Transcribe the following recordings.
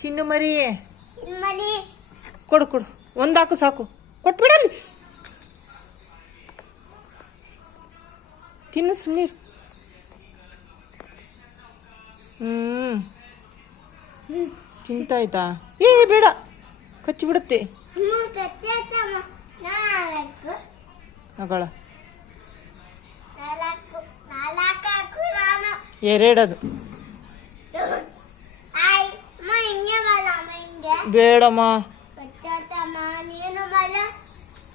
ಚಿನ್ನು ಮರಿ ಕೊಡು ಕೊಡು, ಒಂದು ಹಾಕು ಸಾಕು, ಕೊಟ್ಬಿಡಲ್ಲಿ. ತಿನ್ನು ಸುಮ್ಮನೆ. ತಿಂತಾಯ್ತಾ? ಏ ಬೇಡ, ಕಚ್ಚಿಬಿಡುತ್ತೆ ಮಗಳ. ಎರಡದು ಬೇಡಮ್ಮ.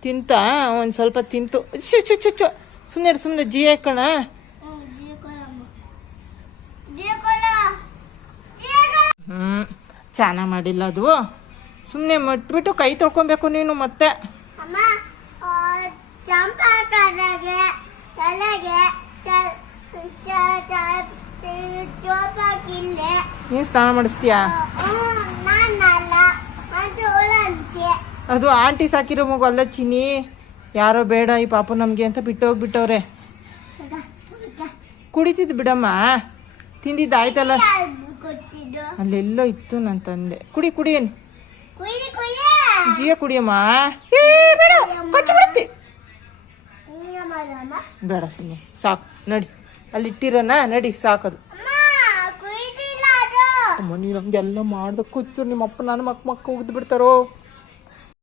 ತಿಂತ ಒಂದು ಸ್ವಲ್ಪ ತಿಂತು. ಚುಚ್ಚು ಸುಮ್ಮನೆ ಜೀ ಹಾಕೋಣ. ಚೆನ್ನಾಗಿ ಮಾಡಿಲ್ಲ ಅದು. ಸುಮ್ಮನೆ ಮಟ್ಬಿಟ್ಟು ಕೈ ತೊಳ್ಕೊಬೇಕು ನೀನು ಮತ್ತೆ. ನೀನು ಸ್ನಾನ ಮಾಡಿಸ್ತೀಯಾ? ಅದು ಆಂಟಿ ಸಾಕಿರೋ ಮಗು ಅಲ್ಲ ಚಿನ್ನಿ. ಯಾರೋ ಬೇಡ ಈ ಪಾಪು ನಮಗೆ ಅಂತ ಬಿಟ್ಟು ಹೋಗ್ಬಿಟ್ಟವ್ರೆ. ಕುಡಿತಿದ್ದು ಬಿಡಮ್ಮ, ತಿಂದಿದ್ದು ಆಯ್ತಲ್ಲ. ಅಲ್ಲೆಲ್ಲೋ ಇತ್ತು ನಾನು ತಂದೆ. ಕುಡಿ ಏನು ಜಿಯ ಕುಡಿಯಮ್ಮ. ಕಚ್ಚಿಬಿಡುತ್ತೆ. ಬೇಡ ಸುಮ್ಮನೆ ಸಾಕು, ನಡಿ ಅಲ್ಲಿ ಇಟ್ಟಿರೋಣ, ನಡಿ ಸಾಕದು. ಅಮ್ಮ ನೀನು ಹಂಗೆಲ್ಲ ಮಾಡ್ದ ಕುಚ್ಚು, ನಿಮ್ಮ ಅಪ್ಪ ನನ್ನ ಮಕ್ಕ ಹೋಗಿದ್ದು ಬಿಡ್ತಾರೋ.